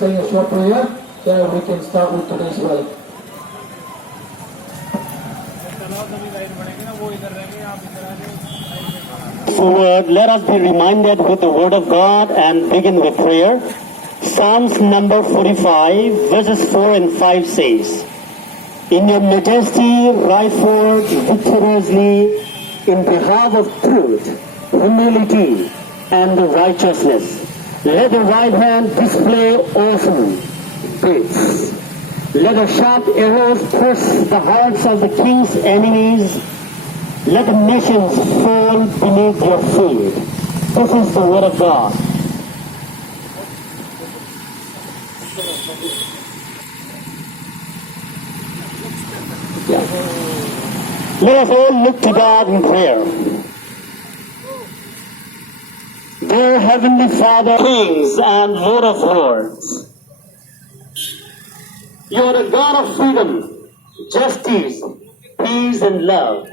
saying a short prayer, then we can start with today's ride. Forward, let us be reminded with the word of God and begin with prayer. Psalms number 45, verses 4 and 5 says, "In your majesty ride forward victoriously in behalf of truth, humility, and righteousness. Let the right hand display awesome deeds. Let the sharp arrows pierce the hearts of the king's enemies. Let the nations fall beneath your feet." This is the word of God. Yeah. Let us all look to God in prayer. Dear Heavenly Father, Kings and Lord of Lords, you are the God of freedom, justice, peace, and love.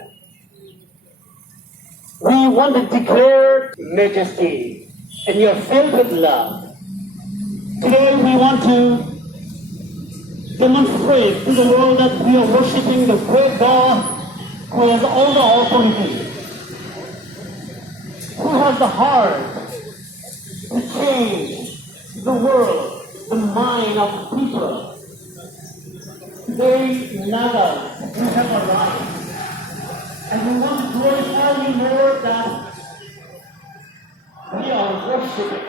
We want to declare majesty, and you are filled with love. Today we want to demonstrate to the world that we are worshiping the great God who has all the authority, who has the heart to change the world, the mind of the people. Today, Nagas, we have arrived, and we want to glorify you, Lord, that we are worshiping.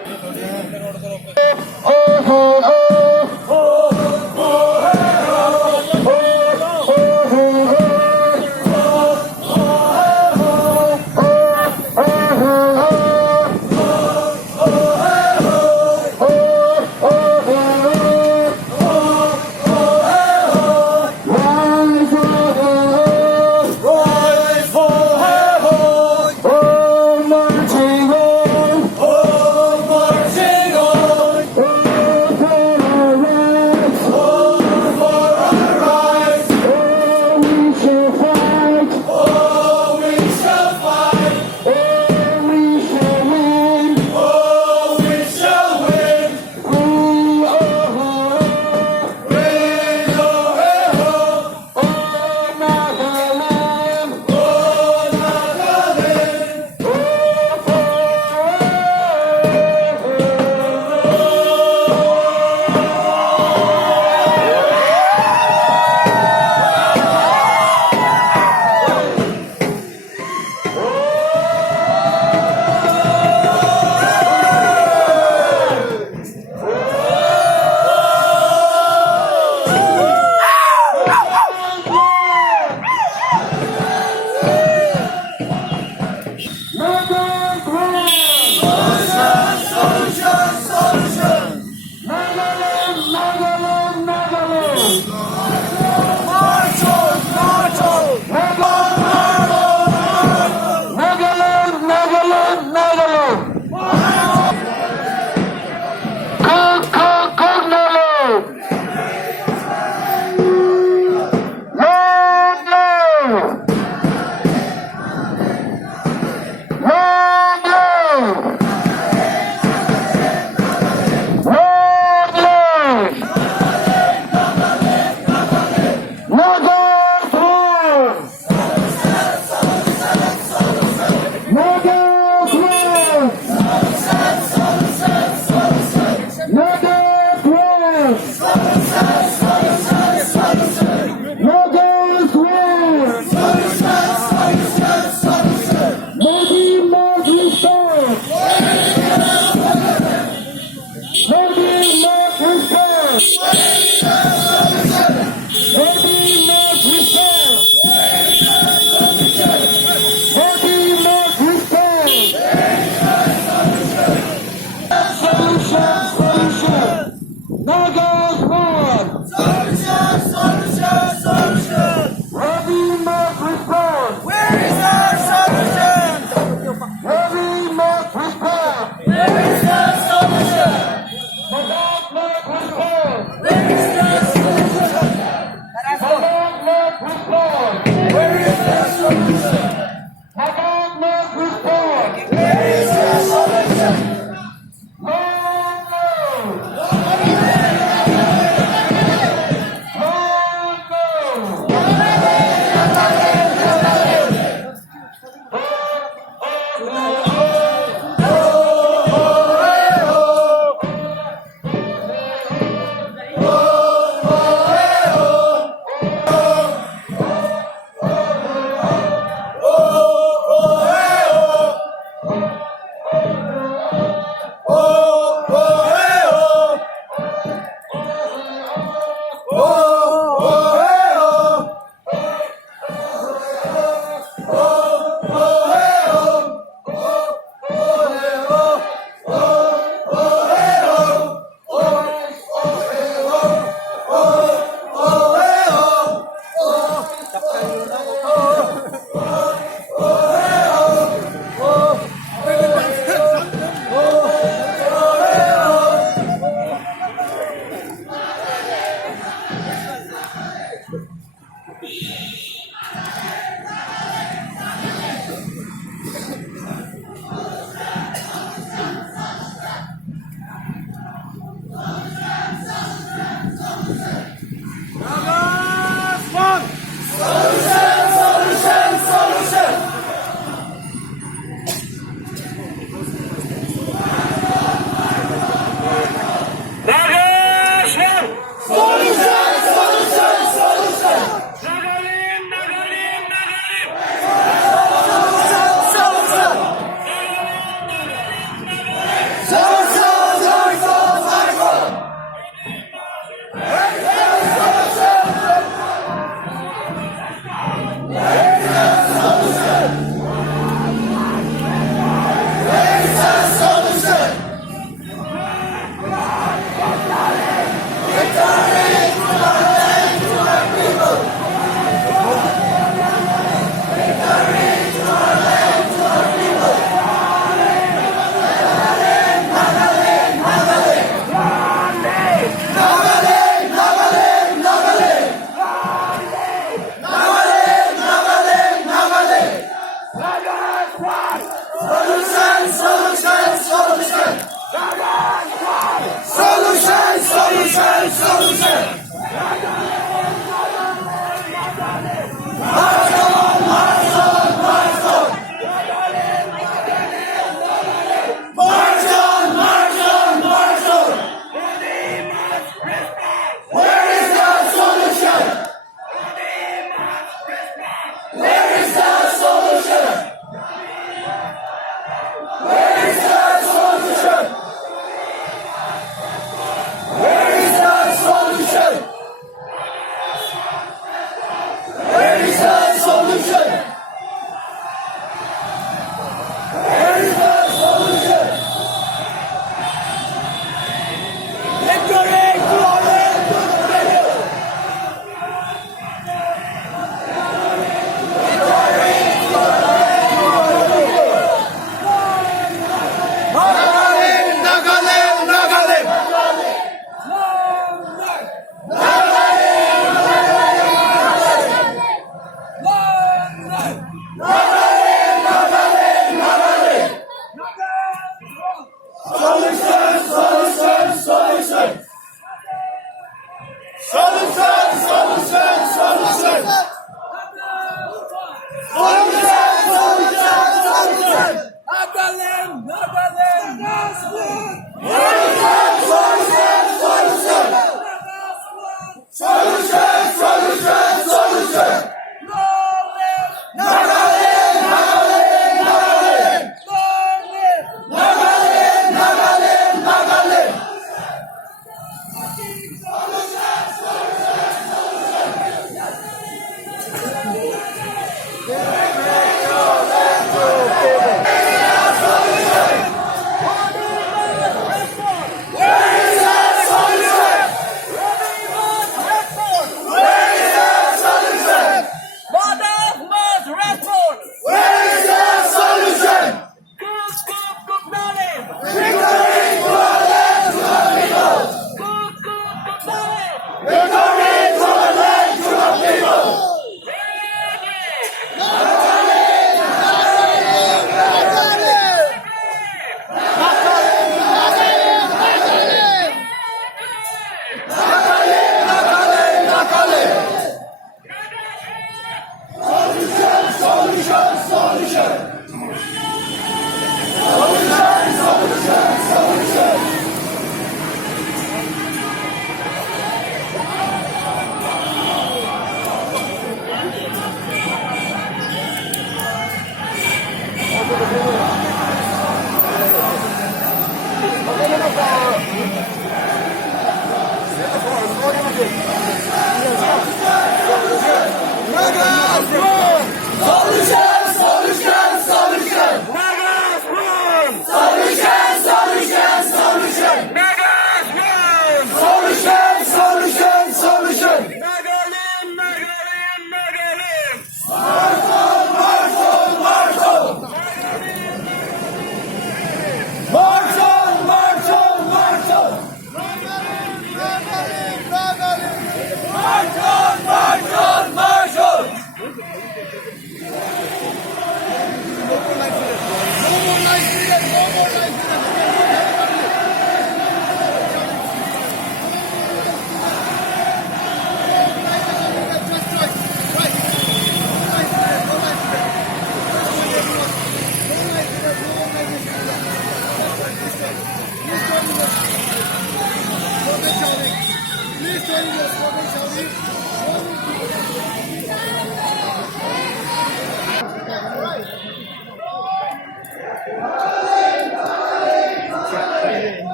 Nagas forward!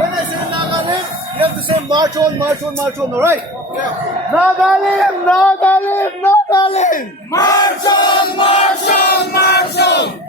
When I say Nagalim, you have to say march on, march on, march on, alright? Yeah. Nagalim, Nagalim, Nagalim! March on, march on, march on!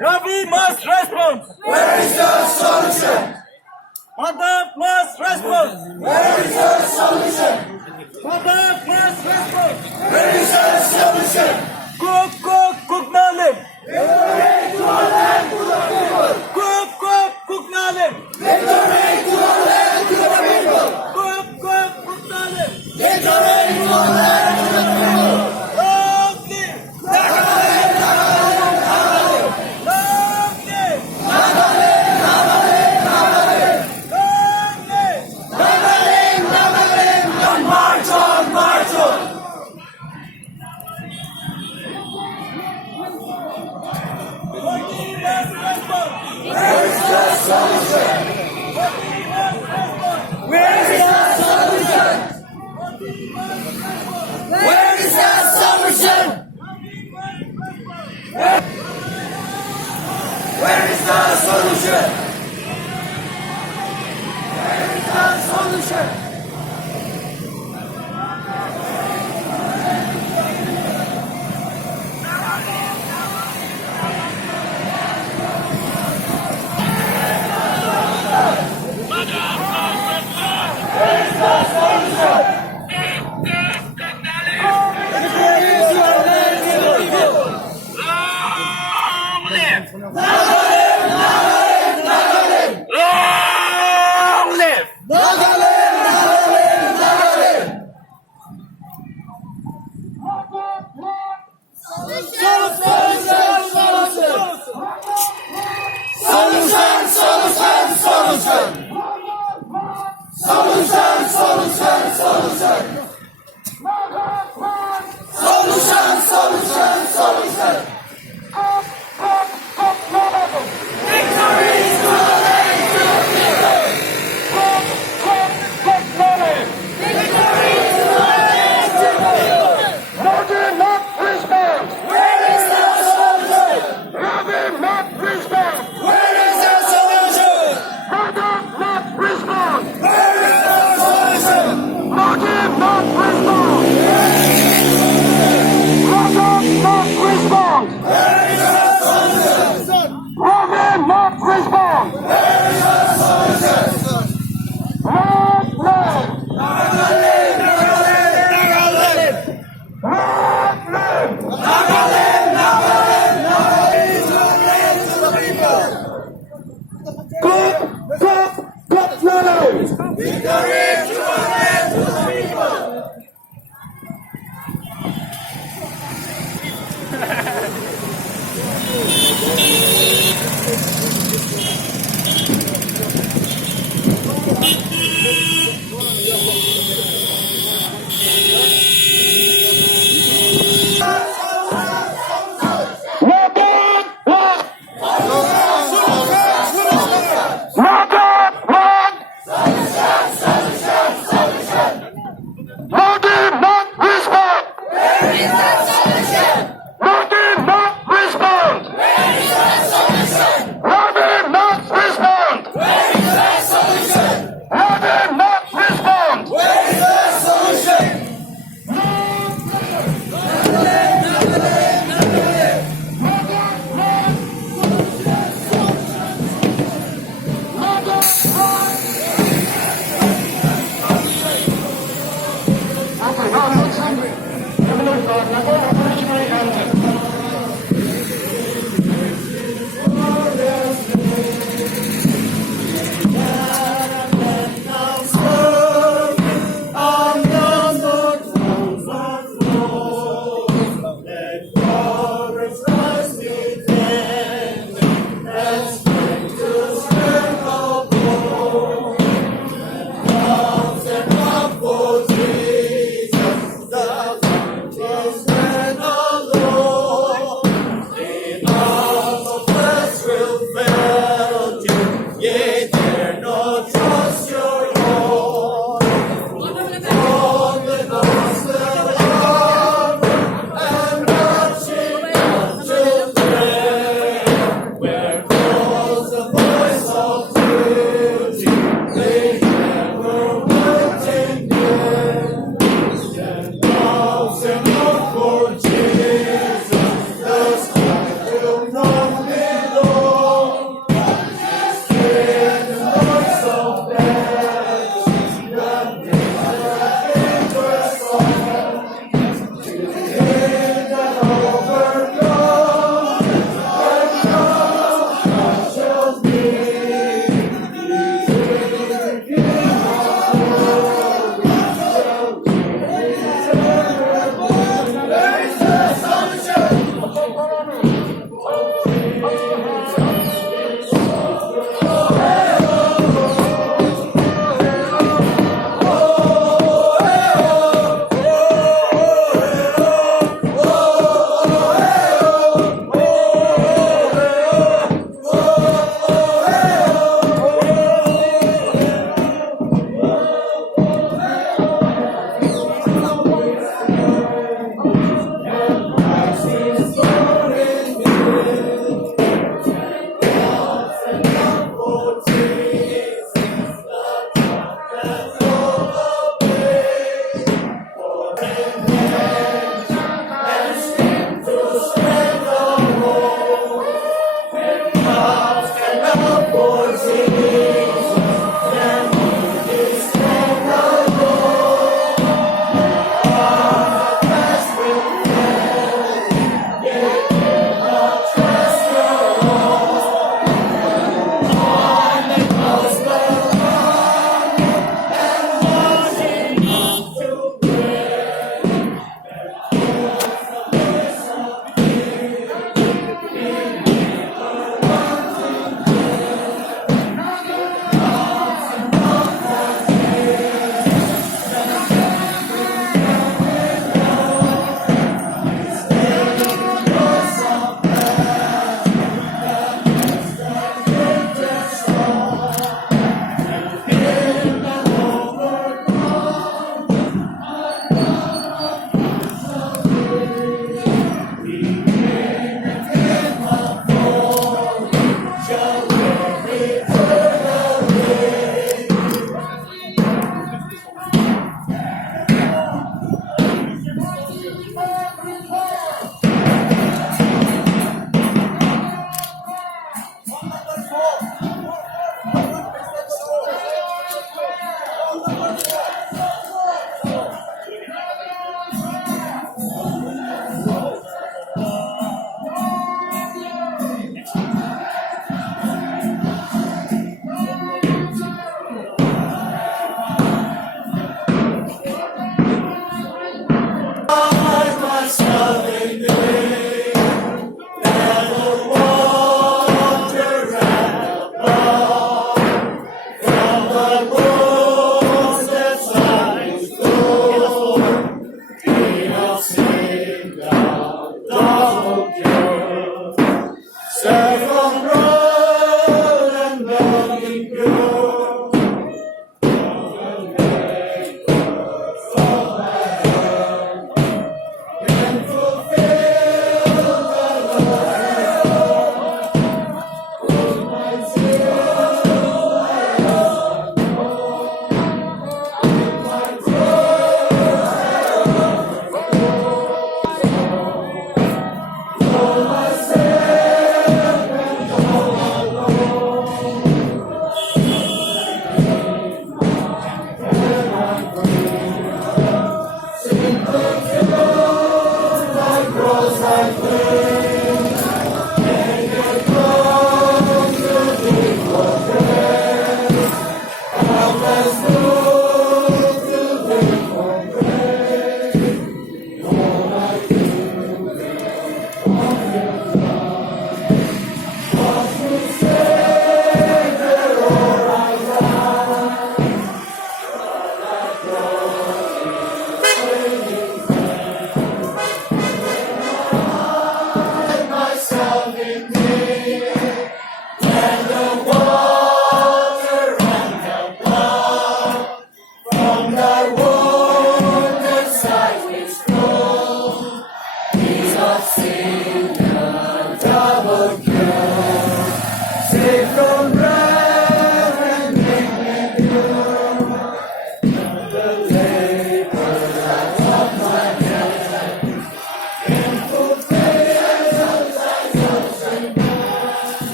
Ravi must respond. Where is the solution? Mother must respond. Where is the solution? Mother must respond. Where is the solution? Cook, cook, cook nalim. Victory to our land, to the people. Cook, cook, cook nalim. Victory to our land, to the people. Cook, cook, cook nalim. Victory to our land, to the people. Long live. Nagalim, Nagalim, Nagalim. Long live. Nagalim, Nagalim, Nagalim. Long live. Nagalim, Nagalim, Nagalim. March on, march on. Modi must respond. Where is the solution? Modi must respond. Where is the solution? Modi must respond. Where is the solution? Where is the solution? Where is the solution? Not respond! Where is the solution? Not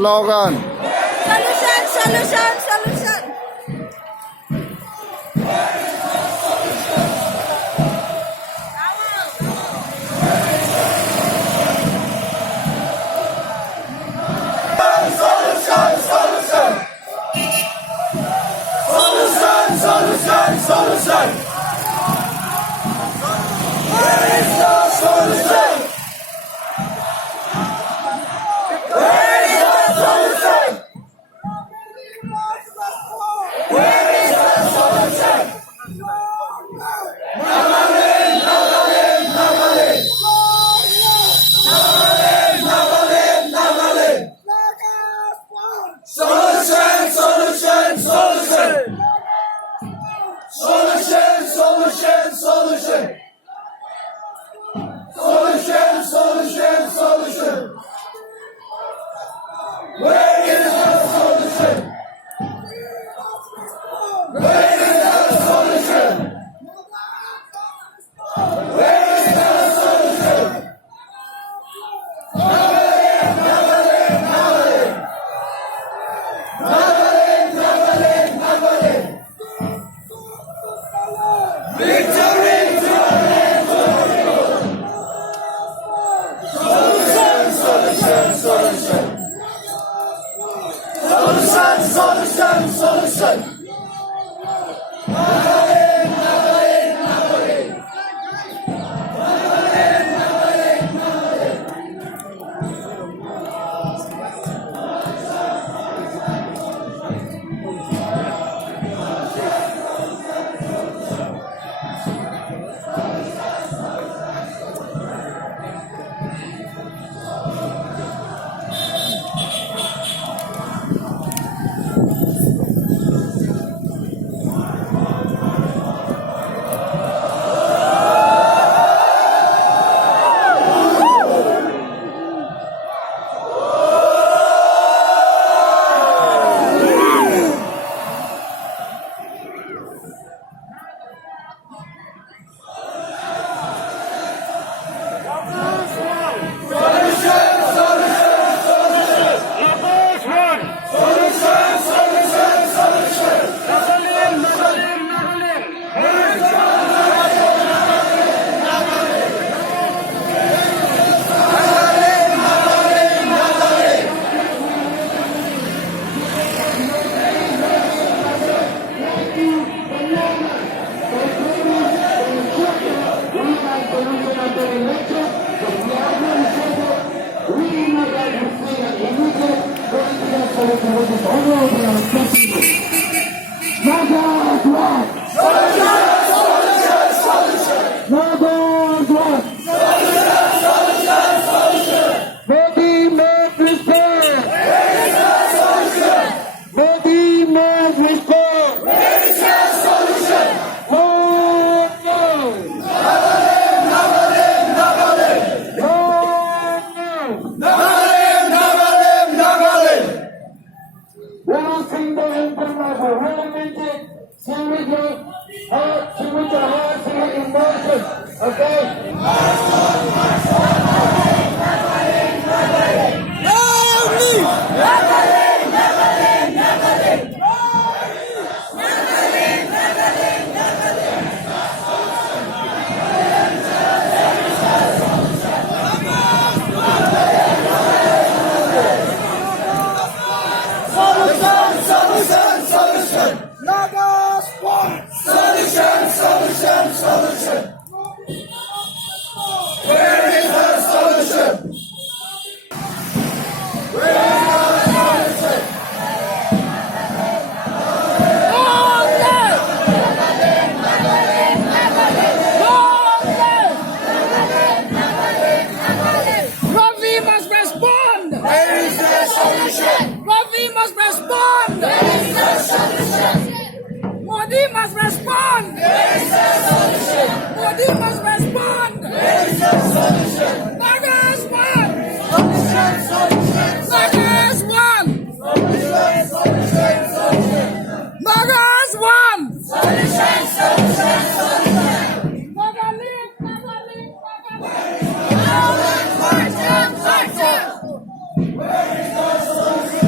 slogan. Solution, solution, solution. Solution. Where is the solution? Where is the solution? Where is the solution? Nagaland, Nagaland, Nagaland. Nagaland, Nagaland, Nagaland. Solution, solution, solution. Solution, solution, solution. Solution, solution, solution. Where is the solution? Where is the solution? Where is the solution? Nagaland, Nagaland, Nagaland. Nagaland, Nagaland, Nagaland. Victory to Solution, solution, solution. Solution, solution, solution. Nagaland, Nagaland, Nagaland. Nagaland, Nagaland, Nagaland. Where is the solution?